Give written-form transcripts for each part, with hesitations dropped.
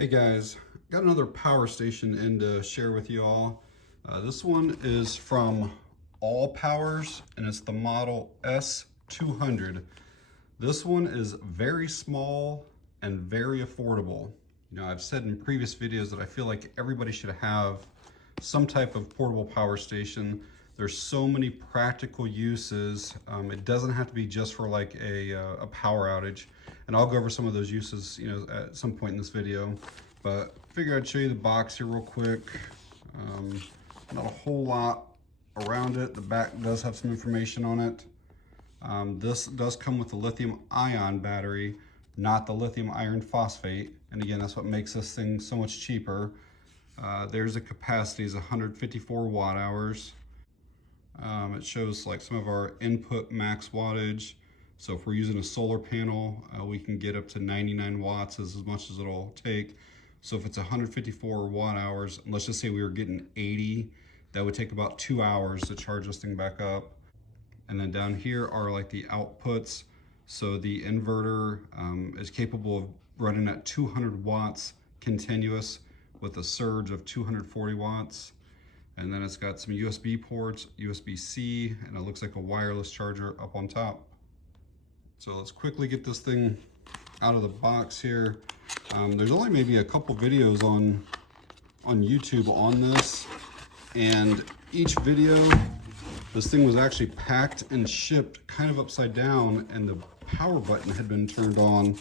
Hey guys, got another power station in to share with you all. This one is from Allpowers and it's the model S200. This one is very small and very affordable. You know, I've said in previous videos that I feel like everybody should have some type of portable power station. There's so many practical uses. It doesn't have to be just for like a power outage. And I'll go over some of those uses, you know, at some point in this video. But I figured I'd show you the box here real quick. Not a whole lot around it. The back does have some information on it. This does come with the lithium ion battery, not the lithium iron phosphate. And again, that's what makes this thing so much cheaper. There's the capacity is 154 watt hours. It shows like some of our input max wattage. So if we're using a solar panel, we can get up to 99 watts as much as it'll take. So if it's 154 watt hours, let's just say we were getting 80, that would take about 2 hours to charge this thing back up. And then down here are like the outputs. So the inverter is capable of running at 200 watts continuous with a surge of 240 watts. And then it's got some USB ports, USB-C, and it looks like a wireless charger up on top. So let's quickly get this thing out of the box here. There's only maybe a couple videos on YouTube on this, and each video, this thing was actually packed and shipped kind of upside down, and the power button had been turned on.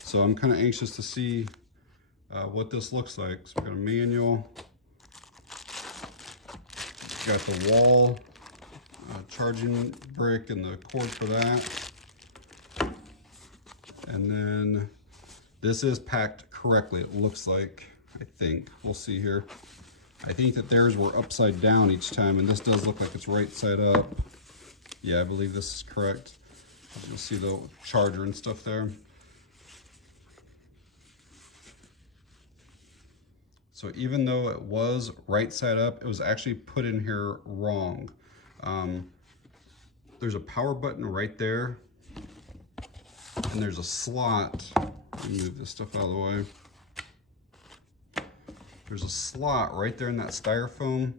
So I'm kind of anxious to see what this looks like. So we've got a manual. Got the wall charging brick and the cord for that. And then this is packed correctly, it looks like, I think. We'll see here. I think that theirs were upside down each time, and this does look like it's right side up. Yeah, I believe this is correct. You'll see the charger and stuff there. So even though it was right side up, it was actually put in here wrong. There's a power button right there, and there's a slot. Let me move this stuff out of the way. There's a slot right there in that styrofoam,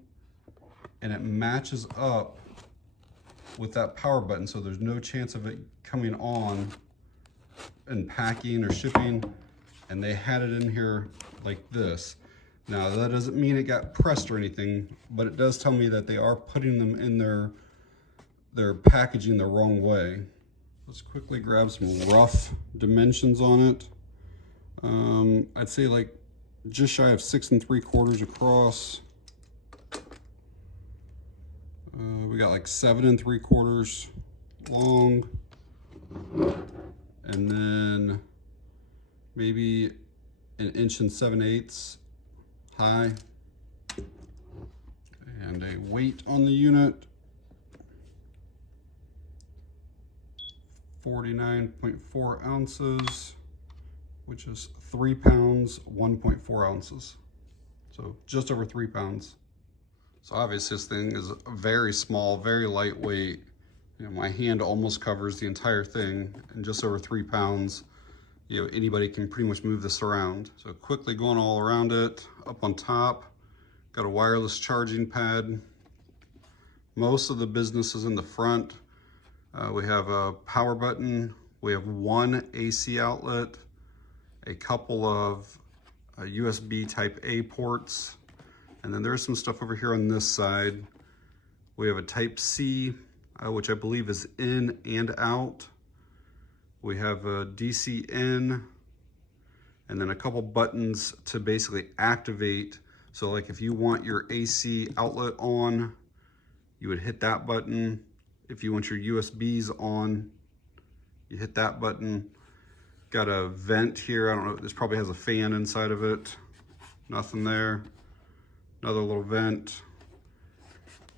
and it matches up with that power button, so there's no chance of it coming on and packing or shipping, and they had it in here like this. Now, that doesn't mean it got pressed or anything, but it does tell me that they are putting them in their packaging the wrong way. Let's quickly grab some rough dimensions on it. I'd say like just shy of 6 3/4 across. We got like 7 3/4 long. And then maybe 1 7/8 high, and a weight on the unit, 49.4 ounces, which is 3 pounds, 1.4 ounces. So just over 3 pounds. So obviously this thing is very small, very lightweight. You know, my hand almost covers the entire thing, and just over 3 pounds. You know, anybody can pretty much move this around. So quickly going all around it, up on top, got a wireless charging pad. Most of the business is in the front. We have a power button. We have one AC outlet, a couple of USB type A ports, and then there's some stuff over here on this side. We have a type C, which I believe is in and out. We have a DC in, and then a couple buttons to basically activate. So like if you want your AC outlet on, you would hit that button. If you want your USBs on, you hit that button. Got a vent here. I don't know, this probably has a fan inside of it. Nothing there. Another little vent.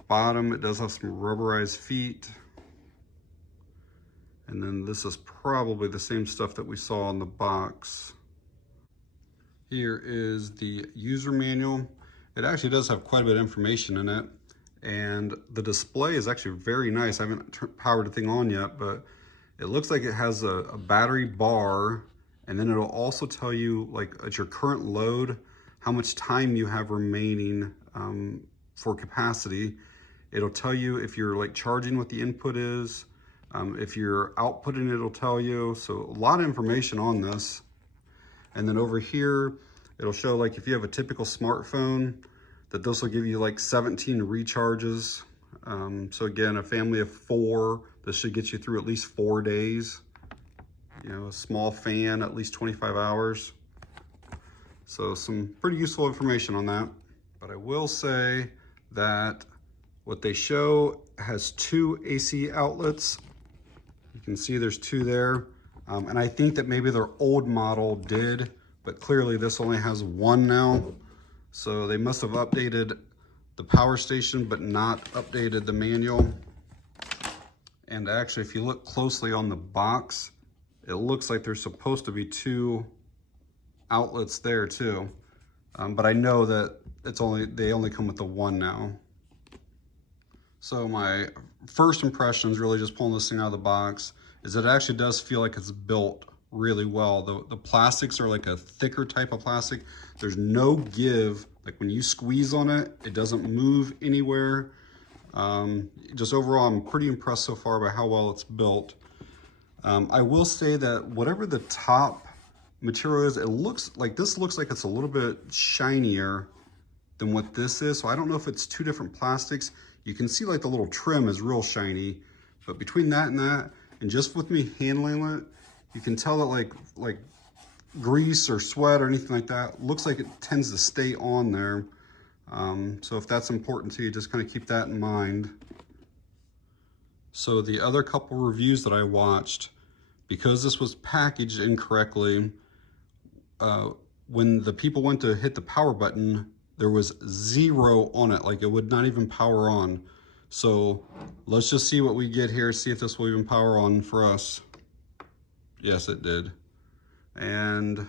Bottom, it does have some rubberized feet. And then this is probably the same stuff that we saw on the box. Here is the user manual. It actually does have quite a bit of information in it. And the display is actually very nice. I haven't powered the thing on yet, but it looks like it has a battery bar And then it'll also tell you, like, at your current load, how much time you have remaining for capacity. It'll tell you if you're like charging what the input is, if you're outputting, it'll tell you. So a lot of information on this. And then over here, it'll show, like, if you have a typical smartphone, that this will give you like 17 recharges. So again, a family of 4, this should get you through at least 4 days. You know, a small fan, at least 25 hours. So some pretty useful information on that. But I will say that what they show has 2 AC outlets. You can see there's 2 there. And I think that maybe their old model did, but clearly this only has 1 now. So they must have updated the power station, but not updated the manual. And actually, if you look closely on the box, it looks like there's supposed to be 2 outlets there too. But I know that they only come with the 1 now. So my first impression is really just pulling this thing out of the box, is that it actually does feel like it's built really well. The plastics are like a thicker type of plastic. There's no give, like when you squeeze on it, it doesn't move anywhere. Just overall, I'm pretty impressed so far by how well it's built. I will say that whatever the top material is, this looks like it's a little bit shinier than what this is. So I don't know if it's 2 different plastics. You can see like the little trim is real shiny, but between that, and just with me handling it, you can tell that like grease or sweat or anything like that, looks like it tends to stay on there. So if that's important to you, just kind of keep that in mind. So the other couple reviews that I watched, because this was packaged incorrectly, when the people went to hit the power button, there was 0 on it, like it would not even power on. So let's just see what we get here, see if this will even power on for us. Yes, it did. And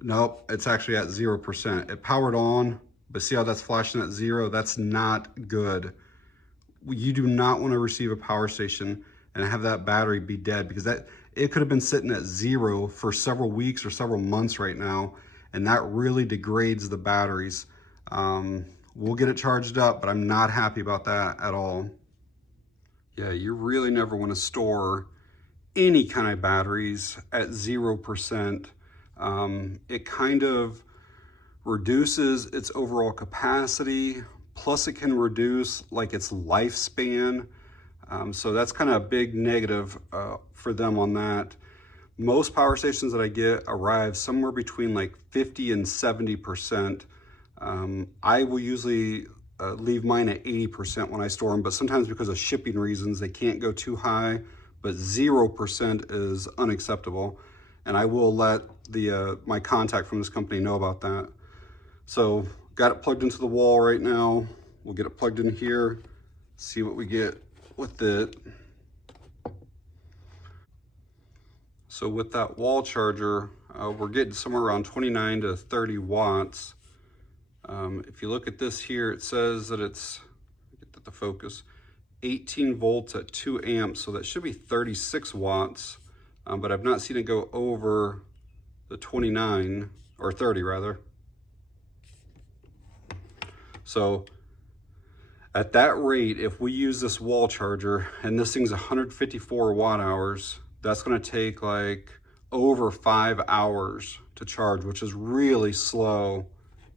nope, it's actually at 0%. It powered on, but see how that's flashing at 0? That's not good. You do not want to receive a power station and have that battery be dead, because it could have been sitting at 0 for several weeks or several months right now, and that really degrades the batteries. We'll get it charged up, but I'm not happy about that at all. Yeah, you really never want to store any kind of batteries at 0%. It kind of reduces its overall capacity, plus it can reduce like its lifespan. So that's kind of a big negative for them on that. Most power stations that I get arrive somewhere between like 50 and 70%. I will usually leave mine at 80% when I store them, but sometimes because of shipping reasons, they can't go too high, but 0% is unacceptable. And I will let my contact from this company know about that. So got it plugged into the wall right now. We'll get it plugged in here, see what we get with it. So with that wall charger, we're getting somewhere around 29 to 30 watts. If you look at this here, it says that it's, get the focus, 18 volts at 2 amps, so that should be 36 watts, but I've not seen it go over the 29, or 30 rather. So at that rate, if we use this wall charger, and this thing's 154 watt hours, that's gonna take like over 5 hours to charge, which is really slow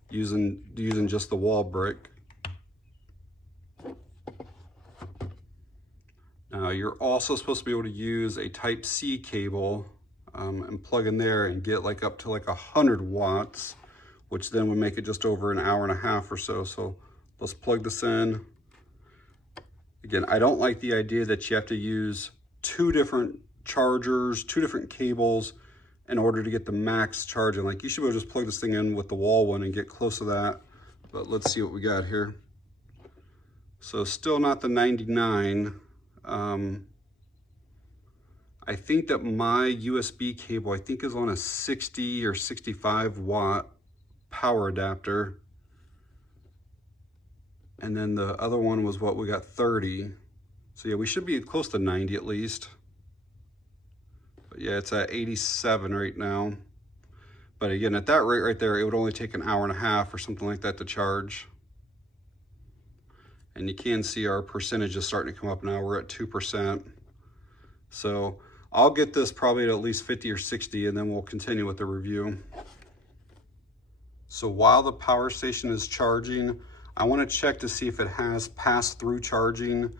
using just the wall brick. Now you're also supposed to be able to use a Type-C cable and plug in there and get like up to like 100 watts, which then would make it just over an hour and a half or so. So let's plug this in. Again, I don't like the idea that you have to use 2 different chargers, 2 different cables in order to get the max charging. Like, you should be able to just plug this thing in with the wall one and get close to that. But let's see what we got here. So still not the 99. I think that my USB cable, I think, is on a 60 or 65 watt power adapter. And then the other one was what we got, 30. So yeah, we should be close to 90 at least. But But yeah, it's at 87 right now. But again, at that rate right there, it would only take an hour and a half or something like that to charge. And you can see our percentage is starting to come up now. We're at 2%. So I'll get this probably at least 50 or 60, and then we'll continue with the review. So while the power station is charging, I want to check to see if it has pass-through charging.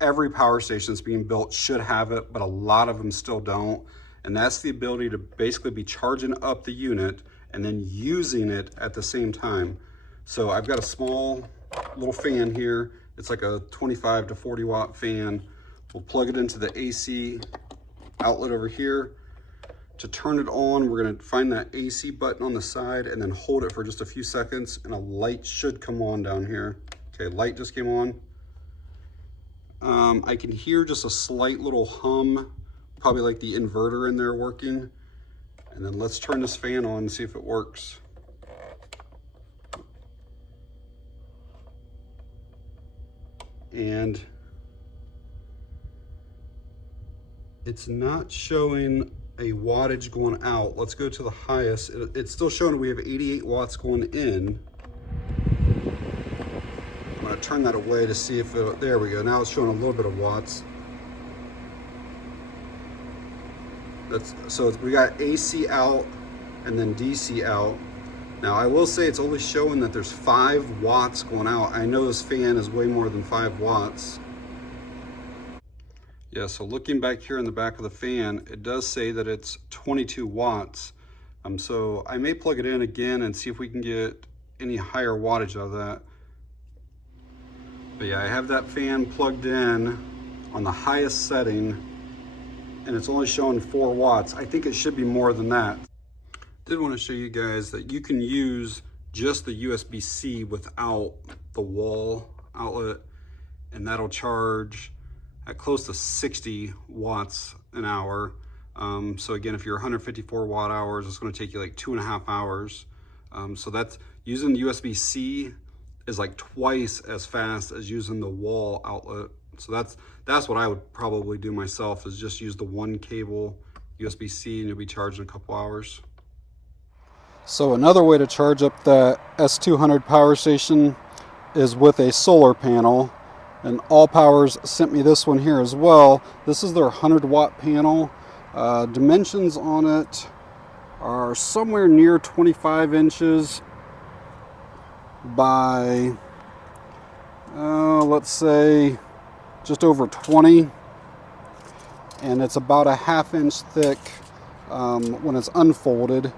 Every power station that's being built should have it, but a lot of them still don't. And that's the ability to basically be charging up the unit and then using it at the same time. So I've got a small little fan here. It's like a 25 to 40 watt fan. We'll plug it into the AC outlet over here. To turn it on, we're gonna find that AC button on the side and then hold it for just a few seconds, and a light should come on down here. Okay, light just came on. I can hear just a slight little hum, probably like the inverter in there working. And then let's turn this fan on and see if it works. And it's not showing a wattage going out. Let's go to the highest. It's still showing we have 88 watts going in. I'm gonna turn that away to see if there we go. Now it's showing a little bit of watts. So we got AC out and then DC out. Now I will say it's only showing that there's 5 watts going out. I know this fan is way more than 5 watts. Yeah, so looking back here in the back of the fan, it does say that it's 22 watts. So I may plug it in again and see if we can get any higher wattage out of that. But yeah, I have that fan plugged in on the highest setting, and it's only showing 4 watts. I think it should be more than that. Did want to show you guys that you can use just the USB-C without the wall outlet, and that'll charge at close to 60 watts an hour. So again, if you're 154 watt hours, it's going to take you like 2.5 hours. So that's using USB-C is like twice as fast as using the wall outlet. So that's what I would probably do myself, is just use the one cable USB-C and you'll be charged in a couple hours. So another way to charge up the S200 power station is with a solar panel. And Allpowers sent me this one here as well. This is their 100 watt panel. Dimensions on it are somewhere near 25 inches by, let's say, just over 20. And it's about a 1/2 inch thick when it's unfolded.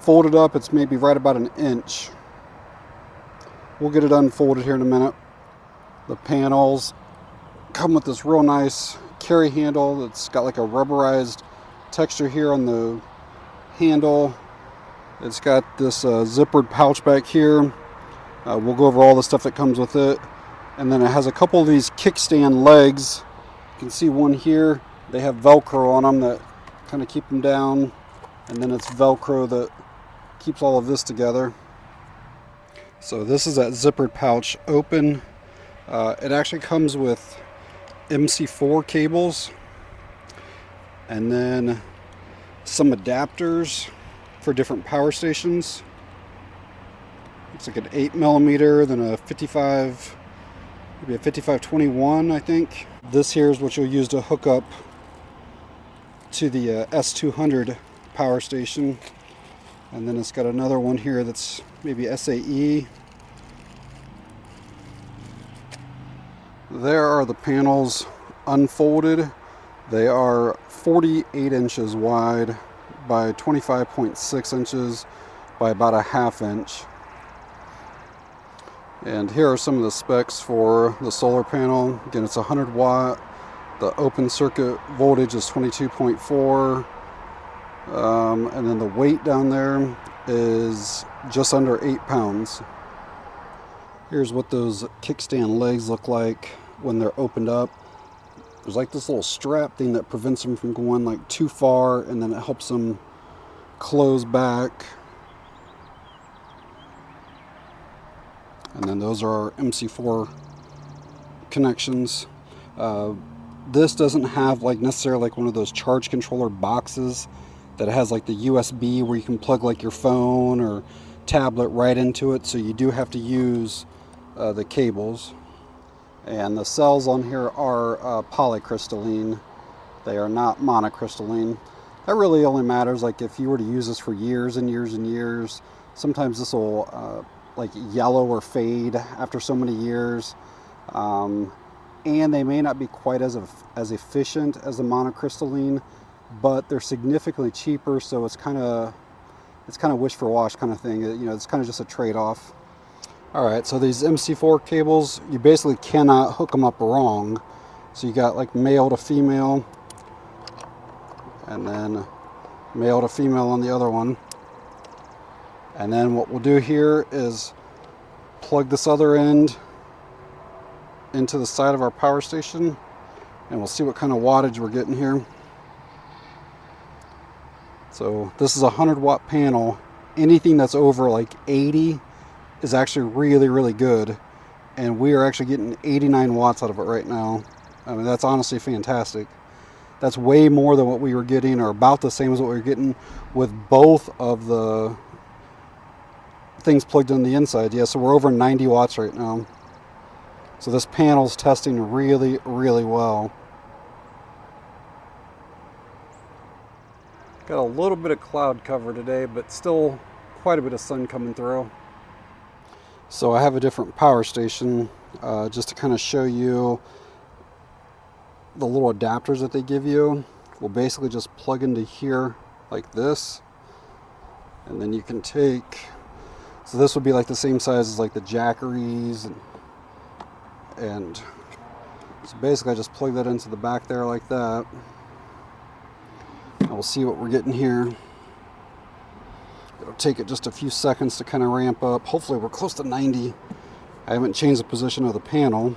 Folded up, it's maybe right about 1 inch. We'll get it unfolded here in a minute. The panels come with this real nice carry handle that's got like a rubberized texture here on the handle. It's got this zippered pouch back here. We'll go over all the stuff that comes with it. And then it has a couple of these kickstand legs. You can see one here. They have Velcro on them that kind of keep them down. And then it's Velcro that keeps all of this together. So this is that zippered pouch open. It actually comes with MC4 cables and then some adapters for different power stations. It's like an 8mm, then a 55, maybe a 5521, I think. This here is what you'll use to hook up to the S200 power station. And then it's got another one here that's maybe SAE. There are the panels unfolded. They are 48 inches wide by 25.6 inches by about a 1/2 inch. And here are some of the specs for the solar panel. Again, it's 100 watt. The open circuit voltage is 22.4. And then the weight down there is just under 8 pounds. Here's what those kickstand legs look like when they're opened up. There's like this little strap thing that prevents them from going like too far, and then it helps them close back. And then those are our MC4 connections. this doesn't have like necessarily like one of those charge controller boxes that has like the USB where you can plug like your phone or tablet right into it. So you do have to use the cables. And the cells on here are polycrystalline. They are not monocrystalline. That really only matters like if you were to use this for years and years and years. Sometimes this will like yellow or fade after so many years. And they may not be quite as efficient as the monocrystalline, but they're significantly cheaper, so it's kind of wish for wash kind of thing. You know, it's kind of just a trade-off. All right, so these MC4 cables, you basically cannot hook them up wrong. So you got like male to female, and then male to female on the other one. And then what we'll do here is plug this other end into the side of our power station, and we'll see what kind of wattage we're getting here. So this is a 100-watt panel. Anything that's over like 80 is actually really, really good. And we are actually getting 89 watts out of it right now. I mean, that's honestly fantastic. That's way more than what we were getting, or about the same as what we were getting with both of the things plugged in the inside. Yeah, so we're over 90 watts right now. So this panel's testing really, really well. Got a little bit of cloud cover today, but still quite a bit of sun coming through. So I have a different power station just to kind of show you the little adapters that they give you. We'll basically just plug into here like this, and then you can take, so this would be like the same size as like the Jackeries, and so basically I just plug that into the back there like that. And we'll see what we're getting here. It'll take it just a few seconds to kind of ramp up. Hopefully we're close to 90. I haven't changed the position of the panel.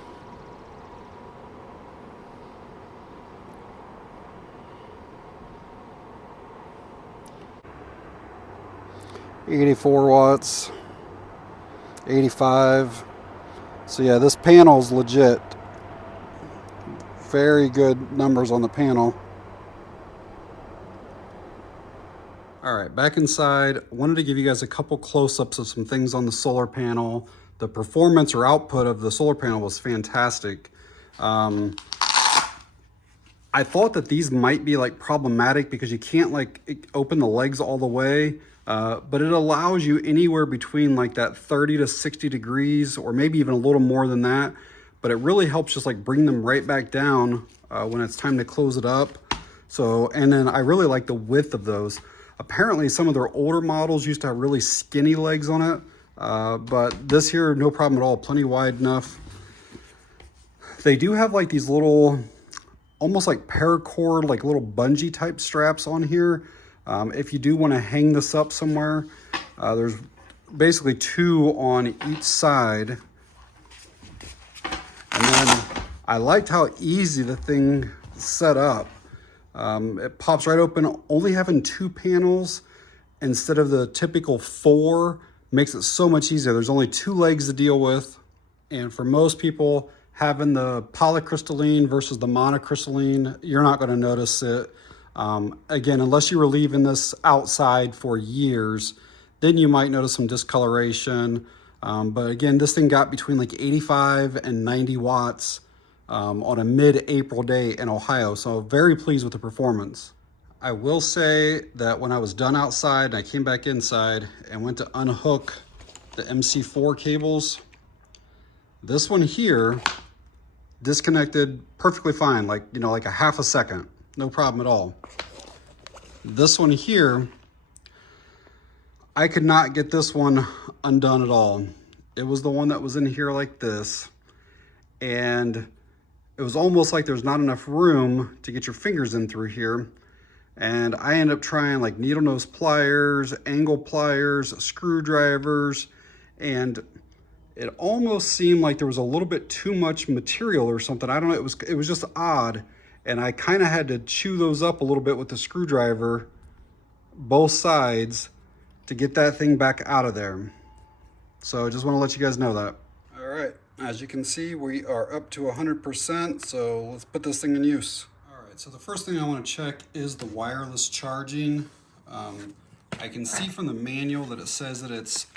$84, 85. So yeah, this panel's legit. Very good numbers on the panel. All right, back inside. I wanted to give you guys a couple close-ups of some things on the solar panel. The performance or output of the solar panel was fantastic. I thought that these might be like problematic because you can't like open the legs all the way, but it allows you anywhere between like that 30 to 60 degrees, or maybe even a little more than that. But it really helps just like bring them right back down when it's time to close it up. So, and then I really like the width of those. Apparently some of their older models used to have really skinny legs on it, but this here, no problem at all, plenty wide enough. They do have like these little, almost like paracord, like little bungee type straps on here. If you do want to hang this up somewhere, there's basically two on each side. And then I liked how easy the thing set up. It pops right open. Only having two panels instead of the typical four makes it so much easier. There's only two legs to deal with. And for most people, having the polycrystalline versus the monocrystalline, you're not going to notice it. Again, unless you were leaving this outside for years, then you might notice some discoloration. But again, this thing got between like 85 and 90 watts on a mid-April day in Ohio. So very pleased with the performance. I will say that when I was done outside and I came back inside and went to unhook the MC4 cables, this one here disconnected perfectly fine, like, you know, like a half a second, no problem at all. This one here, I could not get this one undone at all. It was the one that was in here like this, and it was almost like there's not enough room to get your fingers in through here. And I ended up trying like needle nose pliers, angle pliers, screwdrivers, and it almost seemed like there was a little bit too much material or something. I don't know, it was just odd. And I kind of had to chew those up a little bit with the screwdriver, both sides, to get that thing back out of there. So I just want to let you guys know that. All right, As you can see, we are up to 100%, so let's put this thing in use. All right, so the first thing I want to check is the wireless charging. I can see from the manual that it says that it's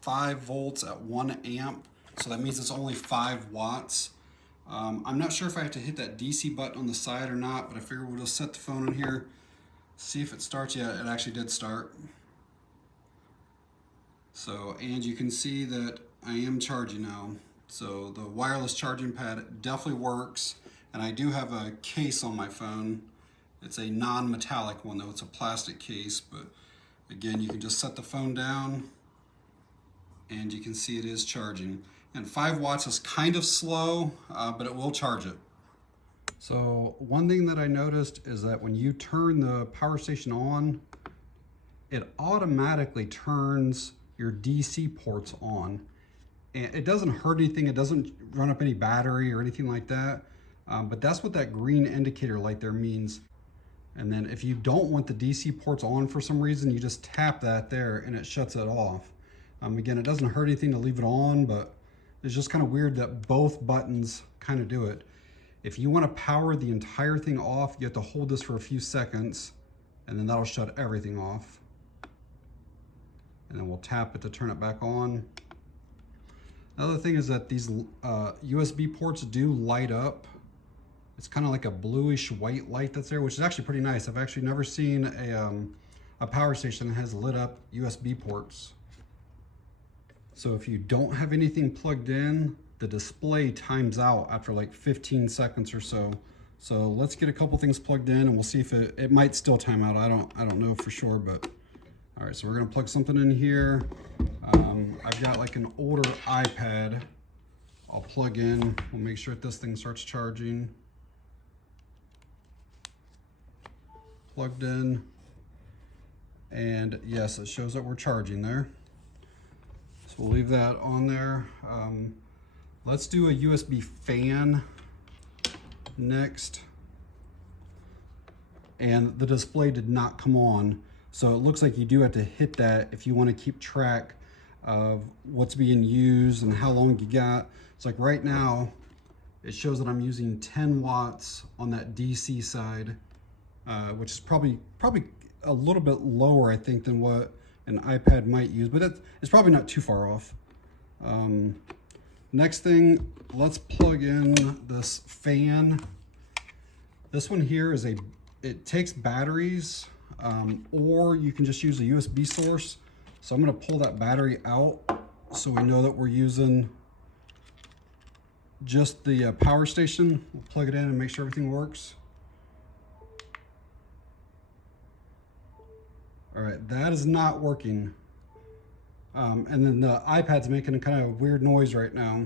5 volts at 1 amp, so that means it's only 5 watts. I'm not sure if I have to hit that DC button on the side or not, but I figure we'll just set the phone in here, see if it starts. Yeah, it actually did start. So, and you can see that I am charging now. So the wireless charging pad definitely works, and I do have a case on my phone. It's a non-metallic one though, it's a plastic case, but again, you can just set the phone down and you can see it is charging. And 5 watts is kind of slow, but it will charge it. So one thing that I noticed is that when you turn the power station on, it automatically turns your DC ports on. And it doesn't hurt anything, it doesn't run up any battery or anything like that, but that's what that green indicator light there means. And then if you don't want the DC ports on for some reason, you just tap that there and it shuts it off. Again, it doesn't hurt anything to leave it on, but it's just kind of weird that both buttons kind of do it. If you want to power the entire thing off, you have to hold this for a few seconds, and then that'll shut everything off. And then we'll tap it to turn it back on. Another thing is that these USB ports do light up. It's kind of like a bluish white light that's there, which is actually pretty nice. I've actually never seen a power station that has lit up USB ports. So if you don't have anything plugged in, the display times out after like 15 seconds or so. So let's get a couple things plugged in and we'll see if it might still time out. I don't know for sure, but all right, so we're gonna plug something in here. I've got like an older iPad. I'll plug in, we'll make sure that this thing starts charging. Plugged in, and yes, it shows that we're charging there. So we'll leave that on there. Let's do a USB fan next. And the display did not come on. So it looks like you do have to hit that if you want to keep track of what's being used and how long you got. It's like right now, it shows that I'm using 10 watts on that DC side, which is probably a little bit lower, I think, than what an iPad might use, but it's probably not too far off. Next thing, let's plug in this fan. This one here is it takes batteries, or you can just use a USB source. So I'm gonna pull that battery out so we know that we're using just the power station. We'll plug it in and make sure everything works. All right, that is not working. And then the iPad's making a kind of weird noise right now.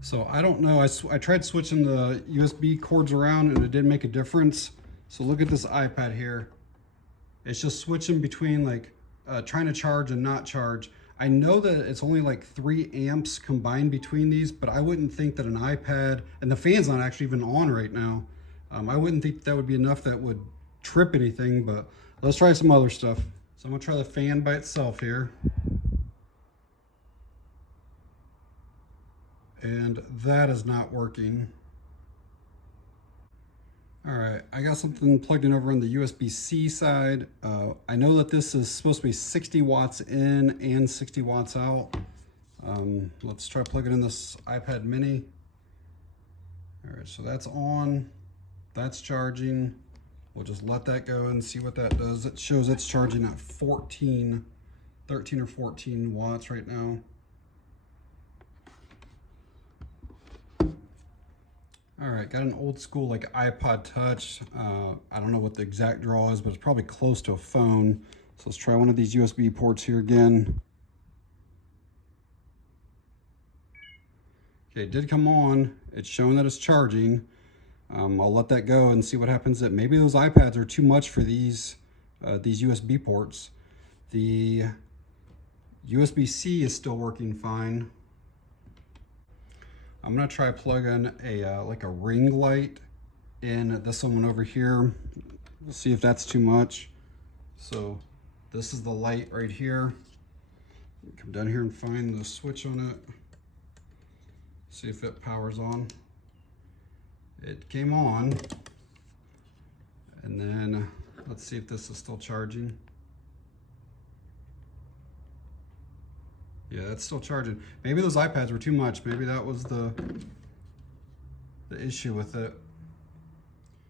So I don't know, I tried switching the USB cords around and it didn't make a difference. So look at this iPad here. It's just switching between like trying to charge and not charge. I know that it's only like 3 amps combined between these, but I wouldn't think that an iPad, and the fan's not actually even on right now. I wouldn't think that would be enough that would trip anything, but let's try some other stuff. So I'm gonna try the fan by itself here. And that is not working. All right, I got something plugged in over on the USB-C side. I know that this is supposed to be 60 watts in and 60 watts out. Let's try plugging in this iPad mini. All right, so that's on, that's charging. We'll just let that go and see what that does. It shows it's charging at 13 or 14 watts right now. All right, got an old school like iPod Touch. I don't know what the exact draw is, but it's probably close to a phone. So let's try one of these USB ports here again. Okay, it did come on. It's showing that it's charging. I'll let that go and see what happens. That maybe those iPads are too much for these USB ports. The USB-C is still working fine. I'm gonna try plugging a like a ring light in this one over here. We'll see if that's too much. So this is the light right here. Come down here and find the switch on it. See if it powers on. It came on. And then let's see if this is still charging. Yeah, it's still charging. Maybe those iPads were too much. Maybe that was the issue with it.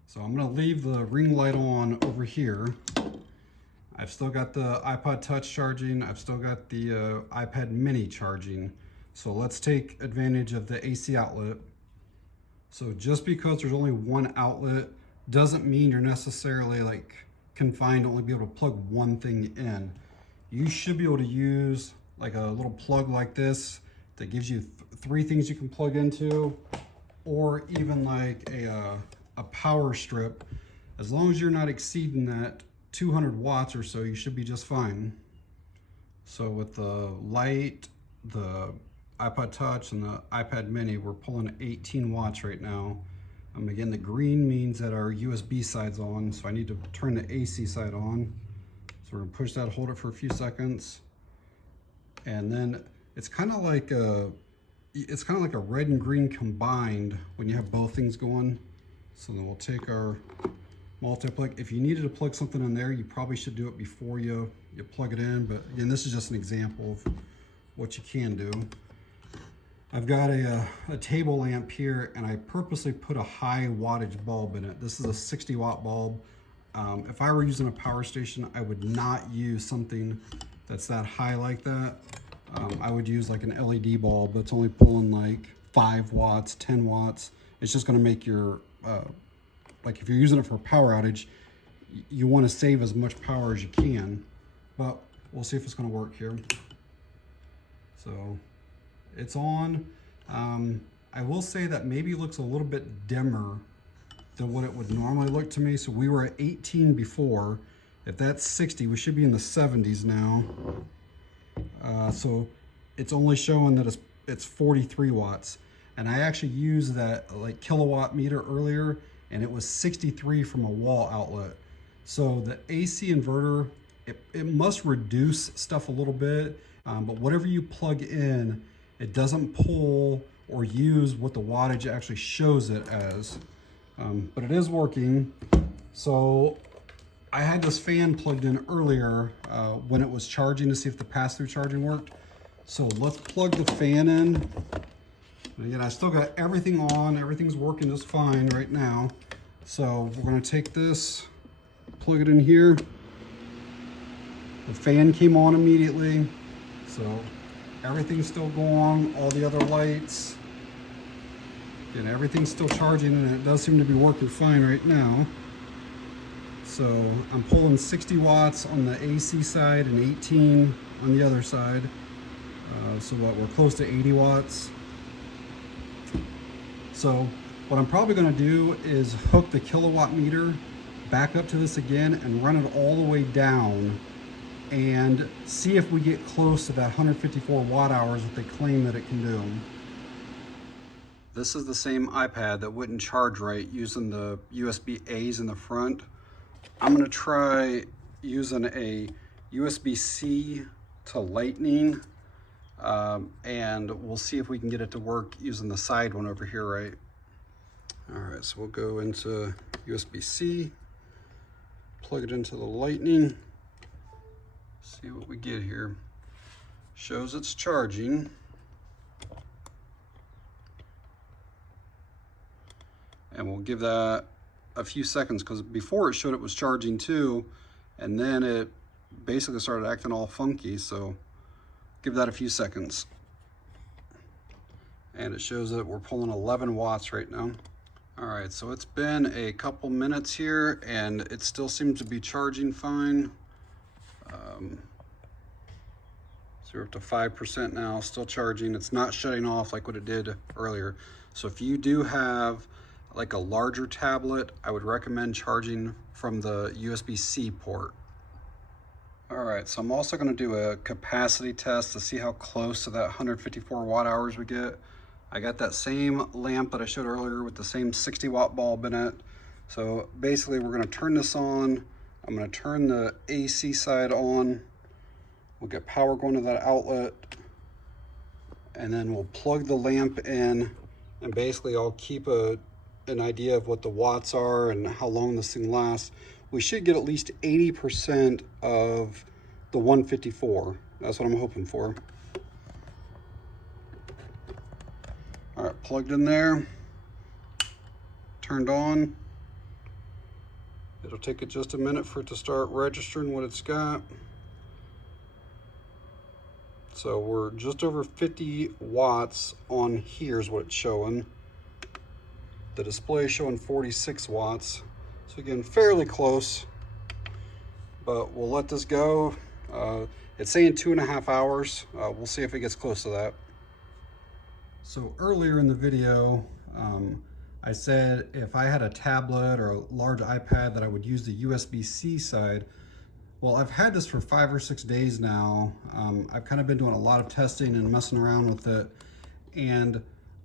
So I'm gonna leave the ring light on over here. I've still got the iPod Touch charging. I've still got the iPad Mini charging. So let's take advantage of the AC outlet. So just because there's only one outlet doesn't mean you're necessarily like confined to only be able to plug one thing in. You should be able to use like a little plug like this that gives you three things you can plug into, or even like a power strip. As long as you're not exceeding that 200 watts or so, you should be just fine. So with the light, the iPod Touch, and the iPad Mini, we're pulling 18 watts right now. Again, the green means that our USB side's on, so I need to turn the AC side on. So we're gonna push that, hold it for a few seconds. And then it's kind of like a red and green combined when you have both things going. So then we'll take our multi-plug. If you needed to plug something in there, you probably should do it before you plug it in. But again, this is just an example of what you can do. I've got a table lamp here, and I purposely put a high wattage bulb in it. This is a 60 watt bulb. If I were using a power station, I would not use something that's that high like that. I would use like an LED bulb that's only pulling like 5 watts, 10 watts. It's just gonna make your, like if you're using it for a power outage, you wanna save as much power as you can, but we'll see if it's gonna work here. So it's on. I will say that maybe it looks a little bit dimmer than what it would normally look to me. So we were at 18 before. If that's 60, we should be in the 70s now. So it's only showing that it's 43 watts. And I actually used that like kilowatt meter earlier, and it was 63 from a wall outlet. So the AC inverter, it must reduce stuff a little bit, but whatever you plug in, it doesn't pull or use what the wattage actually shows it as. But it is working. So I had this fan plugged in earlier when it was charging to see if the pass-through charging worked. So let's plug the fan in. And again, I still got everything on. Everything's working just fine right now. So we're gonna take this, plug it in here. The fan came on immediately. So everything's still going, all the other lights. And everything's still charging, and it does seem to be working fine right now. So I'm pulling 60 watts on the AC side and 18 on the other side. So we're close to 80 watts. So what I'm probably gonna do is hook the kilowatt meter back up to this again and run it all the way down and see if we get close to that 154 watt hours that they claim that it can do. This is the same iPad that wouldn't charge right using the USB-A's in the front. I'm gonna try using a USB-C to Lightning, and we'll see if we can get it to work using the side one over here, right? All right, so we'll go into USB-C, plug it into the Lightning, see what we get here. Shows it's charging. And we'll give that a few seconds, because before it showed it was charging too, and then it basically started acting all funky. So give that a few seconds. And it shows that we're pulling 11 watts right now. All right, so it's been a couple minutes here, and it still seems to be charging fine. So we're up to 5% now, still charging. It's not shutting off like what it did earlier. So if you do have like a larger tablet, I would recommend charging from the USB-C port. All right, so I'm also gonna do a capacity test to see how close to that 154 watt hours we get. I got that same lamp that I showed earlier with the same 60 watt bulb in it. So basically we're gonna turn this on. I'm gonna turn the AC side on. We'll get power going to that outlet. and then we'll plug the lamp in, and basically I'll keep an idea of what the watts are and how long this thing lasts. We should get at least 80% of the 154. That's what I'm hoping for. All right, plugged in there, turned on. It'll take it just a minute for it to start registering what it's got. So we're just over 50 watts on here is what it's showing. The display is showing 46 watts. So again, fairly close, but we'll let this go. It's saying 2.5 hours. We'll see if it gets close to that. So earlier in the video, I said if I had a tablet or a large iPad that I would use the USB-C side. Well, I've had this for 5 or 6 days now. I've kind of been doing a lot of testing and messing around with it, and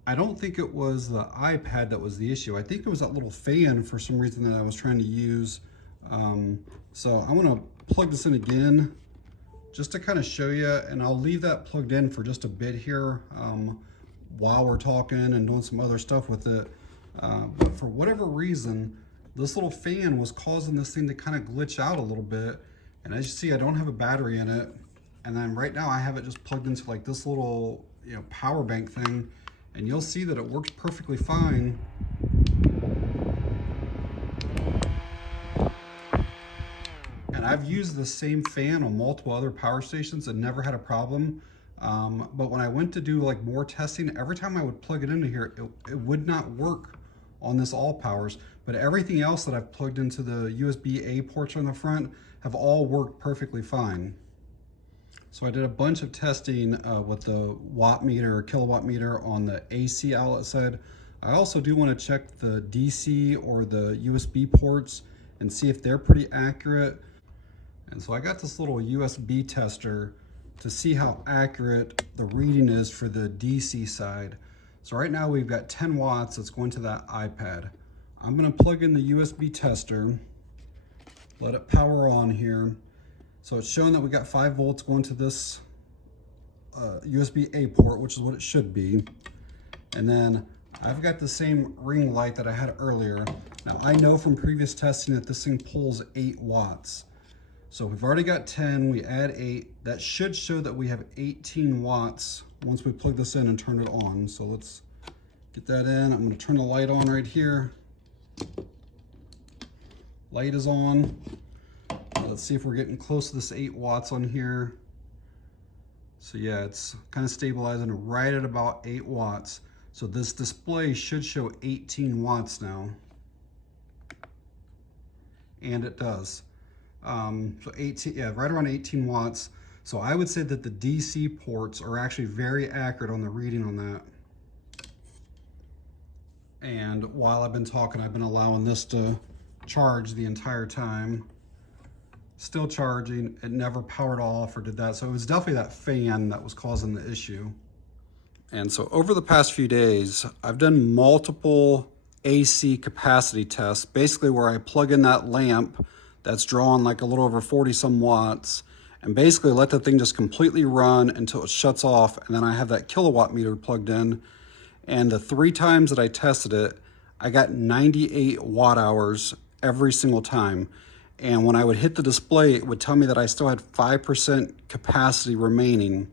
I don't think it was the iPad that was the issue. I think it was that little fan for some reason that I was trying to use. So I'm gonna plug this in again just to kind of show you, and I'll leave that plugged in for just a bit here while we're talking and doing some other stuff with it. But for whatever reason, this little fan was causing this thing to kind of glitch out a little bit. And as you see, I don't have a battery in it. And then right now I have it just plugged into like this little, power bank thing. And you'll see that it works perfectly fine. And I've used the same fan on multiple other power stations and never had a problem. But when I went to do like more testing, every time I would plug it into here, it would not work on this Allpowers. But everything else that I've plugged into the USB-A ports on the front have all worked perfectly fine. So I did a bunch of testing with the watt meter or kilowatt meter on the AC outlet side. I also do want to check the DC or the USB ports and see if they're pretty accurate. And so I got this little USB tester to see how accurate the reading is for the DC side. So right now we've got 10 watts that's going to that iPad. I'm going to plug in the USB tester, let it power on here. So it's showing that we got 5 volts going to this USB-A port, which is what it should be. And then I've got the same ring light that I had earlier. Now I know from previous testing that this thing pulls 8 watts. So we've already got 10, we add 8. That should show that we have 18 watts once we plug this in and turn it on. So let's get that in. I'm going to turn the light on right here. Light is on. Let's see if we're getting close to this 8 watts on here. So yeah, it's kind of stabilizing right at about 8 watts. So this display should show 18 watts now. And it does. So 18, yeah, right around 18 watts. So I would say that the DC ports are actually very accurate on the reading on that. And while I've been talking, I've been allowing this to charge the entire time. Still charging, it never powered off or did that. So it was definitely that fan that was causing the issue. And so over the past few days, I've done multiple AC capacity tests, basically where I plug in that lamp that's drawing like a little over 40 some watts and basically let the thing just completely run until it shuts off. And then I have that kilowatt meter plugged in. And the 3 times that I tested it, I got 98 watt hours every single time. And when I would hit the display, it would tell me that I still had 5% capacity remaining.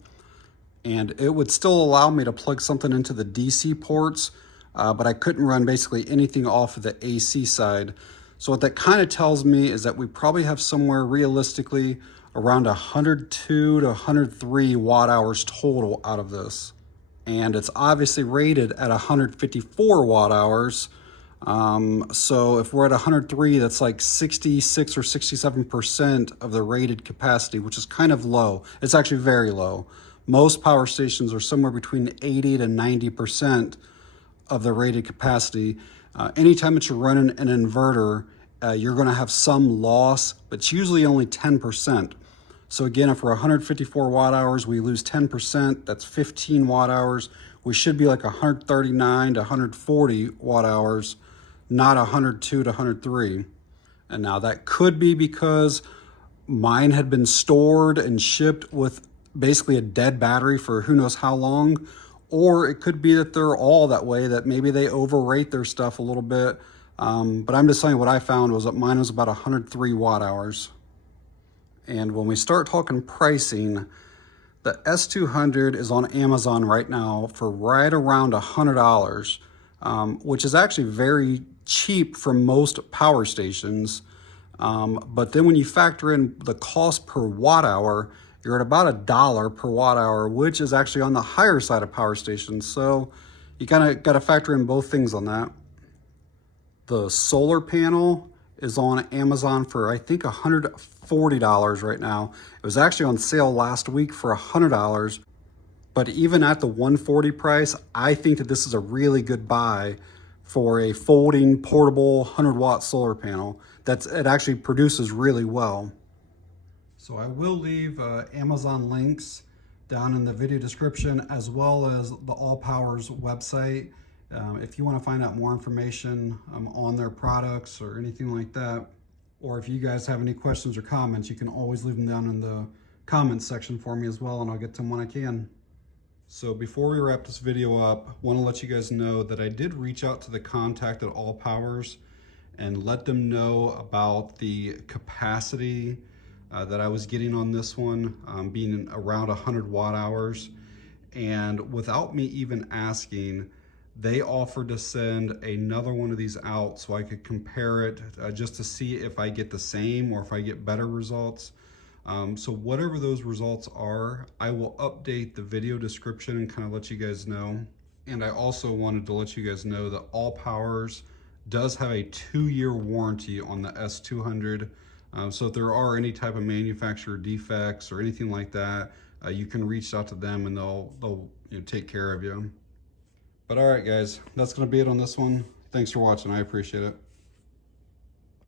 And it would still allow me to plug something into the DC ports, but I couldn't run basically anything off of the AC side. So what that kind of tells me is that we probably have somewhere realistically around 102 to 103 watt hours total out of this. And it's obviously rated at 154 watt hours. So if we're at 103, that's like 66 or 67% of the rated capacity, which is kind of low. It's actually very low. Most power stations are somewhere between 80 to 90% of the rated capacity. Anytime that you're running an inverter, you're going to have some loss, but it's usually only 10%. So again, if we're 154 watt hours, we lose 10%, that's 15 watt hours. We should be like 139 to 140 watt hours, not 102 to 103. And now that could be because mine had been stored and shipped with basically a dead battery for who knows how long, or it could be that they're all that way, that maybe they overrate their stuff a little bit. But I'm just saying what I found was that mine was about 103 watt hours. And when we start talking pricing, the S200 is on Amazon right now for right around $100, which is actually very cheap for most power stations. But then when you factor in the cost per watt hour, you're at about $1 per watt hour, which is actually on the higher side of power stations. So you kind of got to factor in both things on that. The solar panel is on Amazon for, I think, $140 right now. It was actually on sale last week for $100. But even at the $140 price, I think that this is a really good buy for a folding, portable, 100-watt solar panel. It actually produces really well. So I will leave Amazon links down in the video description, as well as the Allpowers website. If you want to find out more information on their products or anything like that, or if you guys have any questions or comments, you can always leave them down in the comments section for me as well, and I'll get to them when I can. So before we wrap this video up, I want to let you guys know that I did reach out to the contact at Allpowers and let them know about the capacity that I was getting on this one, being around 100 watt hours. And without me even asking, they offered to send another one of these out so I could compare it just to see if I get the same or if I get better results. So whatever those results are, I will update the video description and kind of let you guys know. And I also wanted to let you guys know that Allpowers does have a 2-year warranty on the S200. So if there are any type of manufacturer defects or anything like that, you can reach out to them and they'll take care of you. But all right, guys, that's going to be it on this one. Thanks for watching. I appreciate it.